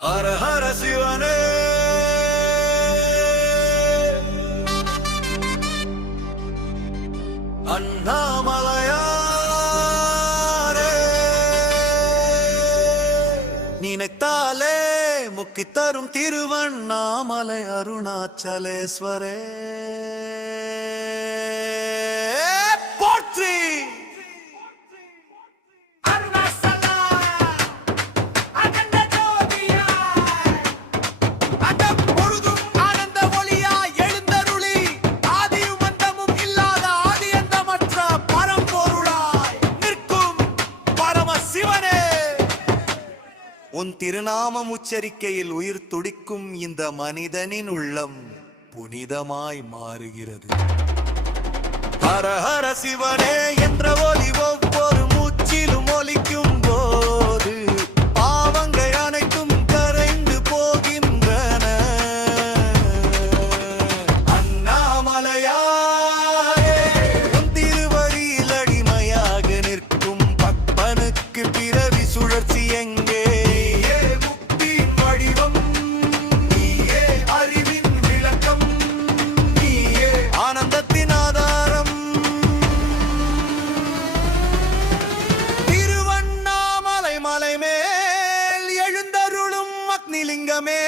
ஹர ஹர சிவனே அண்ணாமலையாரே நினைத்தாலே முக்கி தரும் திருவண்ணாமலை அருணாச்சலேஸ்வரே போற்றி. உன் திருநாமம் உச்சரிக்கையில் உயிர் துடிக்கும் இந்த மனிதனின் உள்ளம் புனிதமாய் மாறுகிறது. ஹர ஹர சிவனே என்ற ஒலி ஒவ்வொரு மூச்சிலும் ஒலிக்கும் போது பாவங்கள் அனைத்தும் கரைந்து போகின்றன. அண்ணாமலையாரே உன் திருவடியில் அடிமையாக நிற்கும் பக்தனுக்கு பிறவி சுழற்சி எங்கே? லிங்கமே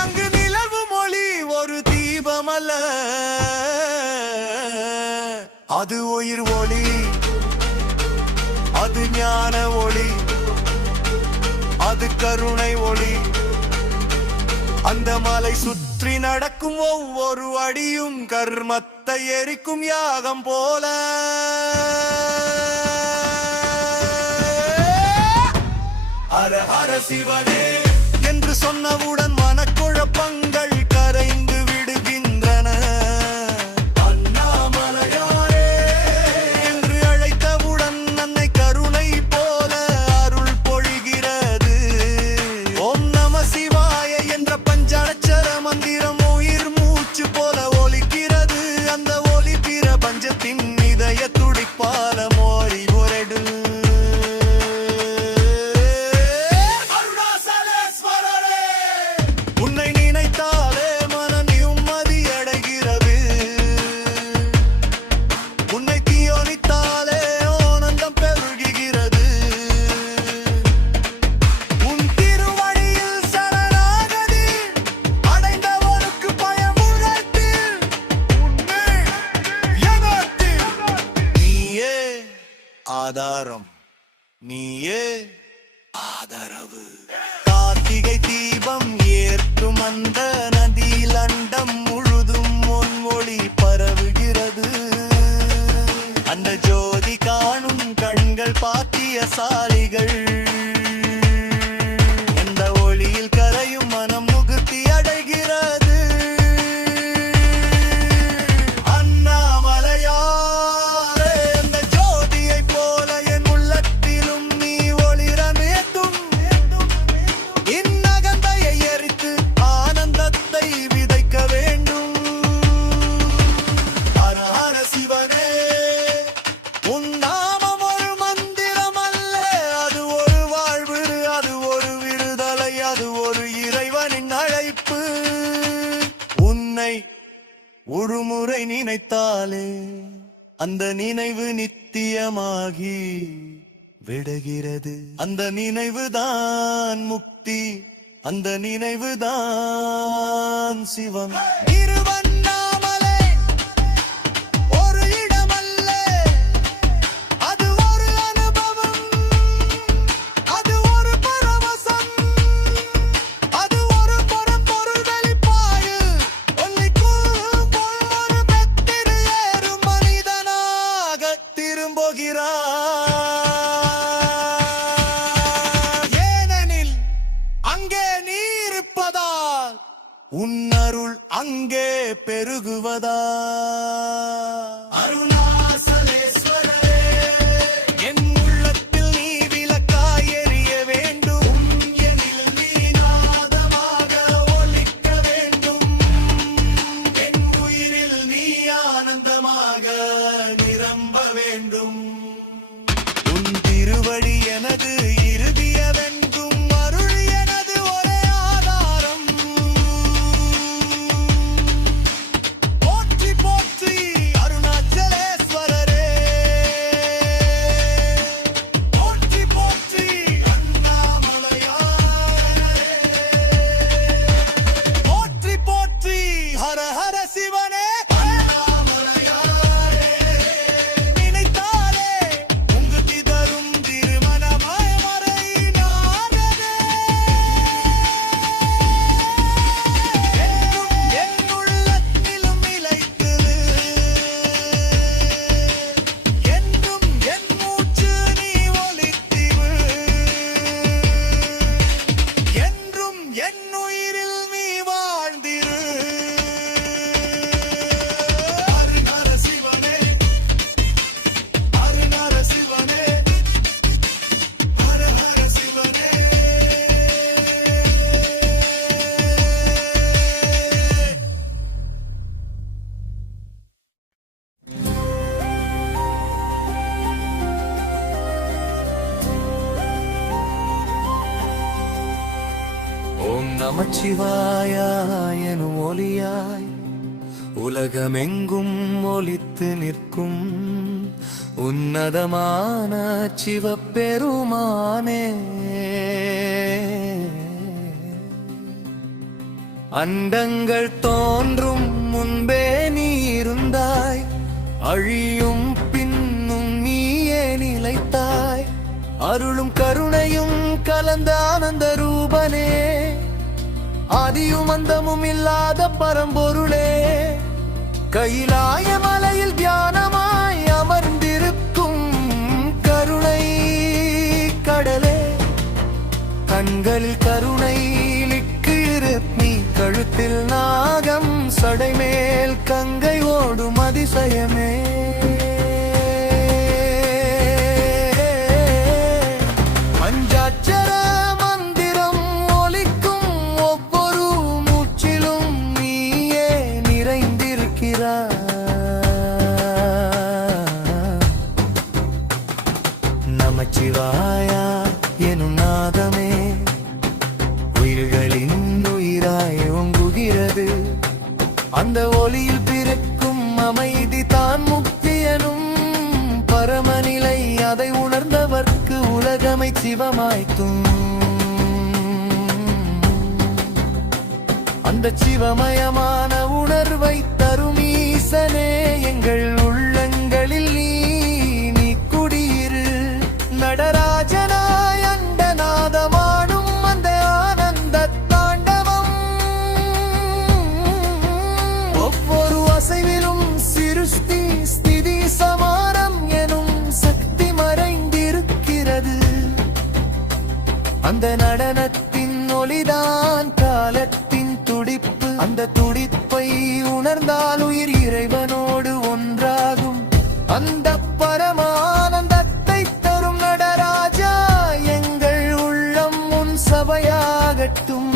அங்கு நிலவும் ஒளி ஒரு தீபமல்ல, அது உயிர் ஒளி, அது ஞான ஒளி, அது கருணை ஒளி. அந்த மலை சுற்றி நடக்கும் ஒவ்வொரு அடியும் கர்மத்தை எரிக்கும் யாகம் போல. ஹர ஹர சிவனே என்று சொன்னவுடன் மனக்குழப்பங்கள் கரைந்து விடுகின்றன. அண்ணாமலையாரே என்று அழைத்தவுடன் அன்னை கருணை போல அருள் பொழிகிறது. ஓம் நம சிவாய என்ற பஞ்சாட்சர மந்திரம் உயிர் மூச்சு போல ஒலிக்கிறது. அந்த ஒலி பிரபஞ்சத்தின் இதய துடிப்பால மோரி முரடு. ஆதாரம் நீயே ஆதரவு. கார்த்திகை தீபம் ஏற்கும் அந்த நதியில் அண்டம் முழுதும் உன் ஒளி பரவுகிறது. அந்த ஜோதி காணும் கண்கள் பாக்கியசாலிகள். அந்த ஒளியில் கரையும் மனம் முகுத்தி அடைகிறது. ஒருமுறை நினைத்தாலே அந்த நினைவு நித்தியமாகி விடுகிறது. அந்த நினைவுதான் முக்தி, அந்த நினைவுதான் சிவம். திருவண்ணாமலை ஒரு இடமல்ல, அது ஒரு அனுபவம், அது ஒரு பரவசம், அது ஒரு பரம்பொருள் வெளிப்பாடு. ஏனெனில் அங்கே நீ இருப்பதால், உன் அருள் அங்கே பெருகுவதா. அருணாசலேஸ்வரரே என் உள்ளத்தில் நீ விளக்காய் எரிய வேண்டும். எனில் நீ நாதமாக ஒலிக்க வேண்டும். என் உயிரில் நீ ஆனந்தமாக நிரம்ப வேண்டும். உன் திருவடி எனது இறுதியவென்றும் அருள் எனது ஒரே நமச்சிவாயா எனும் ஒலியாய் உலகமெங்கும் ஒலித்து நிற்கும் உன்னதமான சிவபெருமானே. அண்டங்கள் தோன்றும் முன்பே நீ இருந்தாய், அழியும் பின்னும் நீயே நிலைத்தாய். அருளும் கருணையும் கலந்த ஆனந்த ரூபனே, ஆதியும் அந்தமும் இல்லாத பரம்பொருளே. கைலாய மலையில் தியானமாய் அமர்ந்திருக்கும் கருணை கடலே, கண்களில் கருணை லிக்கிரு நீ, கழுத்தில் நாகம் சடைமேல் கங்கை ஓடும் அதிசயமே. பஞ்சாட்சர மந்திரம் ஒலிக்கும் ஒவ்வொரு மூச்சிலும் நீயே நிறைந்திருக்கிறாய். நமச்சிவாயா எனும் நாதமே உயிர்களின் உயிராய் ஓங்குகிறது. அந்த ஒளியில் பிறக்கும் அமைதி தான் முக்தி எனும் பரமநிலை. அதை உணர்ந்தவர்க்கு உலகமை சிவமாய்த்தும். அந்த சிவமயமான உணர்வை தரும் ஈசனே, எங்கள் உள்ளங்களில் நீ குடியிரு. நடராஜனாய் அண்டநாதமாடும் அந்த ஆனந்த தாண்டவம், ஒவ்வொரு அசைவிலும் சிருஷ்டி ஸ்திதி சமானம் எனும் சக்தி மறைந்திருக்கிறது. அந்த நடனத்தின் ஒளிதான் காலத்தின் துடிப்பு. அந்த துடிப்பை உணர்ந்தால் உயிர் இறைவனோடு ஒன்றாகும். அந்த பரமானந்தத்தை தரும் நடராஜா, எங்கள் உள்ளம் உன் சபையாகட்டும்.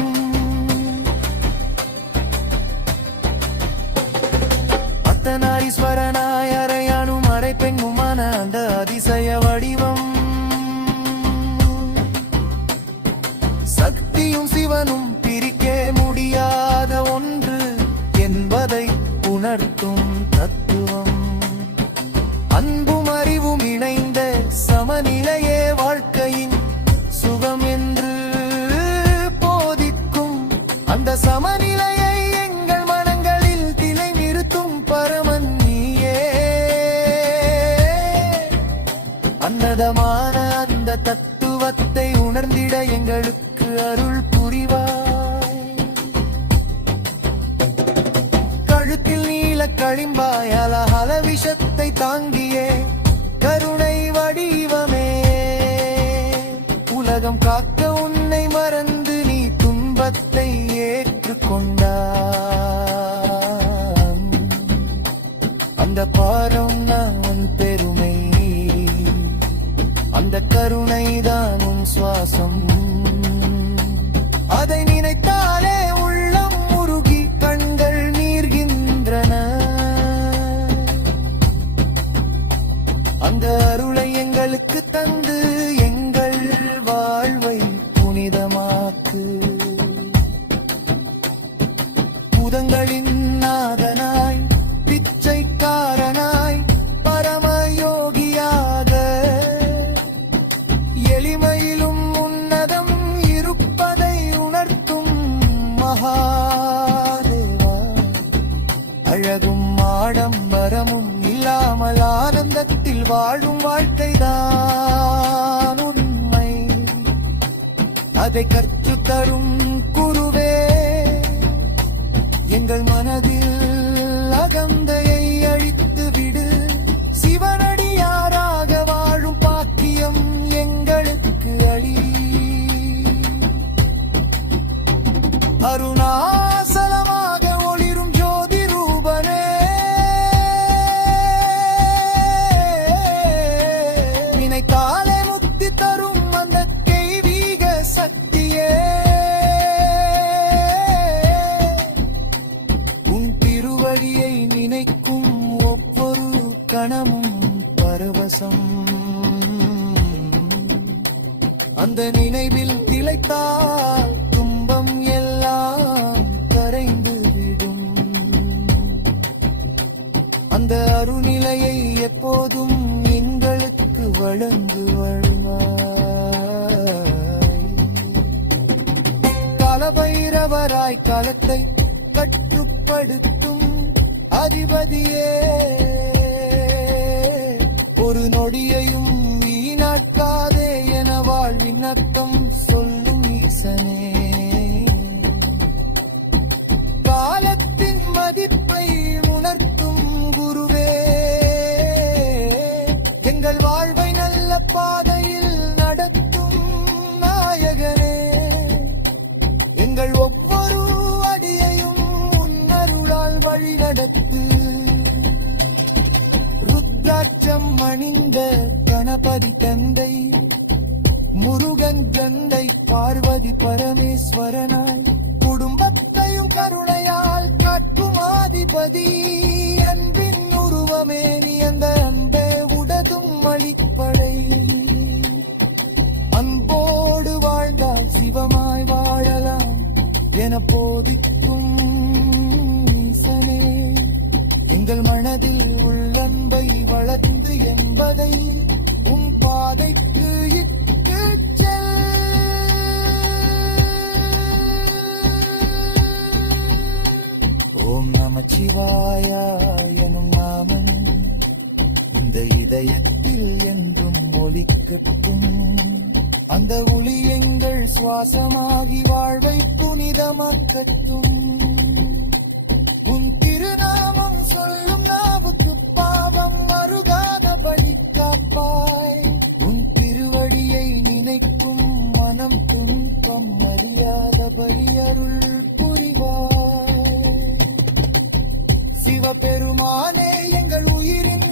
அர்த்தநாரீஸ்வரனாய் அரையானும் அரைப்பெண்ணுமான அந்த அதிசய வடிவம், சக்தியும் சிவனும் பிரிக்க முடியாத ஒன்று என்பதை உணர்த்தும் தத்துவம். அன்பும் அறிவும் இணைந்த சமநிலையே வாழ்க்கையின் சுகம் என்று போதிக்கும். அந்த சமநிலையை எங்கள் மனங்களில் திலை நிறுத்தும் பரமன் நீயே. அன்னதமான அந்த தத்துவத்தை உணர்ந்திட எங்களுக்கு அருள் புரிவாய். கழுத்தில் நீல களிம்பாய் அலஹல விஷத்தை தாங்கியே கருணை வடிவமே, உலகம் காக்க உன்னை மறந்து நீ துன்பத்தை ஏற்றுக்கொண்டாய். அந்த பாரம் நான் உன் பெருமை, அந்த கருணைதான் உன் சுவாசம். அதை நினைத்தாலே உள்ளம் உருகி கண்கள் நீர்கின்றன. அந்த அருளை எங்களுக்கு தந்து எங்கள் வாழ்வை புனிதமாக்கு. பூதங்களின் நாதனாய் பிச்சைக்காரனாய் பரமயோகியாக, எளிமையிலும் உன்னதம் இருப்பதை உணர்த்தும் மகாதேவா. அழகும் ஆடம்பரமும் இல்லாமல் ஆனந்தத்தில் வாழும் வாழ்க்கைதான் உண்மை. அதை கற்றுத்தரும் குருவே, எங்கள் மனதில் அகந்தையை அழித்து விடு. சிவனடியாராக வாழும் பாக்கியம் எங்களுக்கு அளி. அருணாசலமாக ஒளிரும் ஜோதி ரூபனே, நினைத்தாலே முக்தி தரும் அந்த தெய்வீக சக்தியே. உன் திருவடியை நினைக்கும் ஒவ்வொரு கணமும் பரவசம். அந்த நினைவில் திளைத்தால் துன்பம் எல்லாம் காலபைரவராய் காலத்தை கட்டுப்படுத்தும் அதிபதியே, ஒரு நொடியையும் வீணாக்காதே என வாழ்வின் அர்த்தம் சொல்லும் ஈசனே. காலத்தின் மதிப்பை உணர்த்தும் குருவே, எங்கள் வாழ்வை நல்ல பாதையில் நடத்தும் நாயகனே. எங்கள் ஒவ்வொரு அடியையும் உன்னருளால் வழி நடத்து. ருத்ராட்சம் அணிந்த கணபதி தந்தை, முருகன் கந்தை பார்வதி பரமேஸ்வரனாய், குடும்பத்தையும் கருணையால் காட்டும் ஆதிபதி. அன்பின் உருவமே நீ, அந்த அன்பே உடதும் அளிப்படை. அன்போடு வாழ்ந்தால் சிவமாய் வாழலாம் என போதிக்கும் ஈசனே. எங்கள் மனதில் உள்ளன்பை வளர்ந்து என்பதை உன் பாதைக்கு இட்டு செல். ஓம் நமச்சிவாயா எனும் நாமம் இந்த இதயத்தில் என்றும் ஒலிக்கட்டும். அந்த ஒளி எங்கள் சுவாசமாகி வாழ்வை புனிதமாக்கட்டும். உன் திருநாமம் சொல்லும் நாவுக்கு பாவம் அருகாதபடி காப்பாய். உன் திருவடியை நினைக்கும் மனம் துன்பம் அறியாதபடி அருள் புரிவாய். சிவபெருமானே எங்கள் உயிரின்